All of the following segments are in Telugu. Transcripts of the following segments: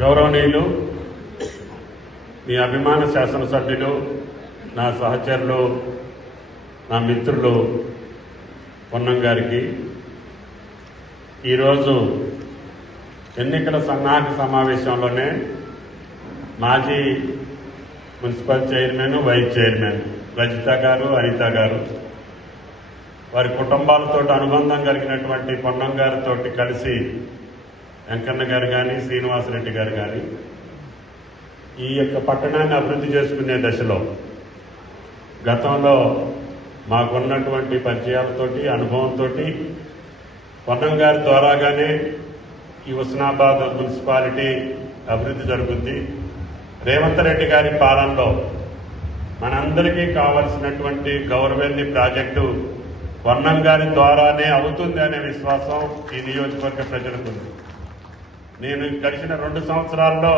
గౌరవనీయులు మీ అభిమాన శాసనసభ్యులు, నా సహచరులు, నా మిత్రులు పొన్నం గారికి ఈరోజు ఎన్నికల సన్నాహక సమావేశంలోనే మాజీ municipal chairman, vice chairman Rajitha garu, Anitha గారు, వారి కుటుంబాలతో అనుబంధం కలిగినటువంటి పొన్నం గారితో కలిసి వెంకన్న గారు కానీ, శ్రీనివాసరెడ్డి గారు కానీ ఈ యొక్క పట్టణాన్ని అభివృద్ధి చేసుకునే దశలో గతంలో మాకున్నటువంటి పరిచయాలతోటి, అనుభవంతో పొన్నం గారి ద్వారాగానే ఈ హుస్నాబాద్ మున్సిపాలిటీ అభివృద్ధి జరుగుద్ది. రేవంత్ రెడ్డి గారి పాలనలో మనందరికీ కావలసినటువంటి గౌరవెల్లి ప్రాజెక్టు పొన్నం గారి ద్వారానే అవుతుంది అనే విశ్వాసం ఈ నియోజకవర్గ ప్రజలకు ఉంది. నేను గడిచిన 2 సంవత్సరాల్లో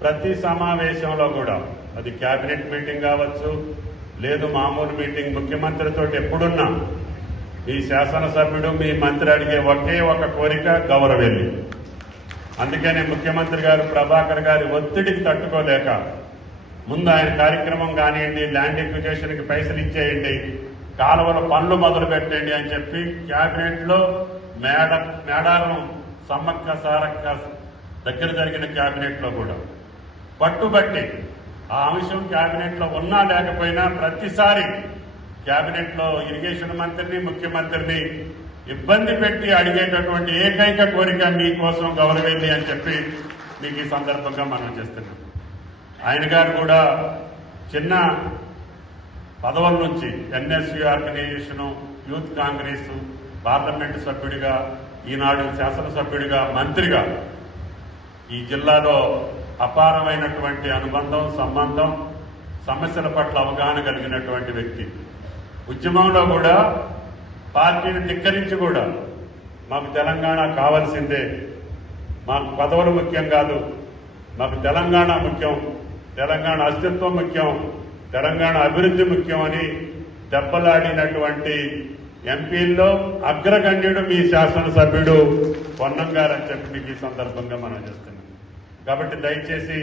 ప్రతి సమావేశంలో కూడా, అది కేబినెట్ మీటింగ్ కావచ్చు, లేదు మామూలు మీటింగ్, ముఖ్యమంత్రితో ఎప్పుడున్నా ఈ శాసనసభ్యుడు, మీ మంత్రి అడిగే ఒకే ఒక కోరిక గౌరవెల్లి. అందుకనే ముఖ్యమంత్రి గారు ప్రభాకర్ గారి ఒత్తిడికి తట్టుకోలేక ముందు ఆయన కార్యక్రమం కానివ్వండి, ల్యాండ్ ఎక్విజిషన్కి పైసలు ఇచ్చేయండి, కాలువల పనులు మొదలు పెట్టండి అని చెప్పి క్యాబినెట్లో మేడారం సమ్మక్క సారక్క దగ్గర జరిగిన క్యాబినెట్లో కూడా పట్టుబట్టి ఆ అంశం క్యాబినెట్లో ఉన్నా లేకపోయినా ప్రతిసారి క్యాబినెట్లో ఇరిగేషన్ మంత్రిని, ముఖ్యమంత్రిని ఇబ్బంది పెట్టి అడిగేటటువంటి ఏకైక కోరిక మీకోసం గౌరవెల్లి అని చెప్పి మీకు ఈ సందర్భంగా మనం చేస్తున్నాం. ఆయన గారు కూడా చిన్న పదవుల నుంచి NSU organisation, youth Congress, parliament సభ్యుడిగా, ఈనాడు శాసనసభ్యుడిగా, మంత్రిగా ఈ జిల్లాలో అపారమైనటువంటి అనుబంధం, సంబంధం, సమస్యల పట్ల అవగాహన కలిగినటువంటి వ్యక్తి. ఉద్యమంలో కూడా పార్టీని ధిక్కరించి కూడా మాకు తెలంగాణ కావాల్సిందే, మాకు పదవులు ముఖ్యం కాదు, మాకు తెలంగాణ ముఖ్యం, తెలంగాణ అస్తిత్వం ముఖ్యం, తెలంగాణ అభివృద్ధి ముఖ్యం అని దెబ్బలాడినటువంటి ఎంపీల్లో అగ్రగణ్యుడు మీ శాసనసభ్యుడు పొన్నం గారు అని చెప్పి మీకు ఈ సందర్భంగా మనం చేస్తున్నాం. కాబట్టి దయచేసి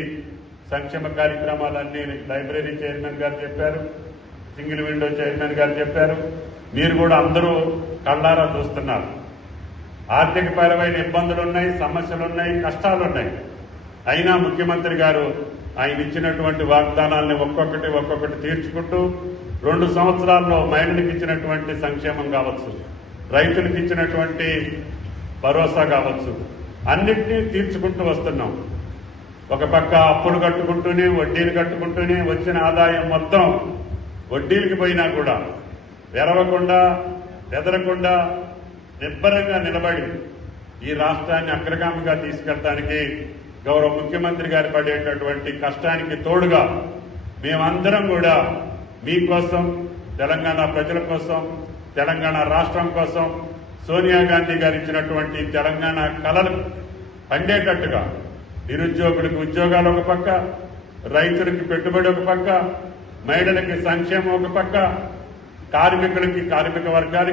సంక్షేమ కార్యక్రమాలన్నీ లైబ్రరీ చైర్మన్ గారు చెప్పారు, సింగిల్ విండో చైర్మన్ గారు చెప్పారు, మీరు కూడా అందరూ కళ్ళారా చూస్తున్నారు. ఆర్థికపరమైన ఇబ్బందులున్నాయి, సమస్యలున్నాయి, కష్టాలున్నాయి. అయినా ముఖ్యమంత్రి గారు ఆయన ఇచ్చినటువంటి వాగ్దానాల్ని ఒక్కొక్కటి తీర్చుకుంటూ 2 సంవత్సరాల్లో మహిళలకు ఇచ్చినటువంటి సంక్షేమం కావచ్చు, రైతులకు ఇచ్చినటువంటి భరోసా కావచ్చు, అన్నింటినీ తీర్చుకుంటూ వస్తున్నాం. ఒక పక్క అప్పులు కట్టుకుంటూనే, వడ్డీలు కట్టుకుంటూనే వచ్చిన ఆదాయం మొత్తం వడ్డీలకి పోయినా కూడా వెరవకుండా, బెదరకుండా నిబ్బరంగా నిలబడి ఈ రాష్ట్రాన్ని అగ్రగామిగా తీసుకెళ్ళడానికి గౌరవ ముఖ్యమంత్రి గారు పడేటటువంటి కష్టానికి తోడుగా మేమందరం కూడా మీకోసం, తెలంగాణ ప్రజల కోసం, తెలంగాణ రాష్ట్రం కోసం, సోనియా గాంధీ గారు ఇచ్చినటువంటి తెలంగాణ కలలు పండేటట్టుగా నిరుద్యోగులకు ఉద్యోగాలు ఒక పక్క, రైతులకి పెట్టుబడి ఒక పక్క, మహిళలకి సంక్షేమం ఒక పక్క, కార్మికులకి, కార్మిక వర్గాలకి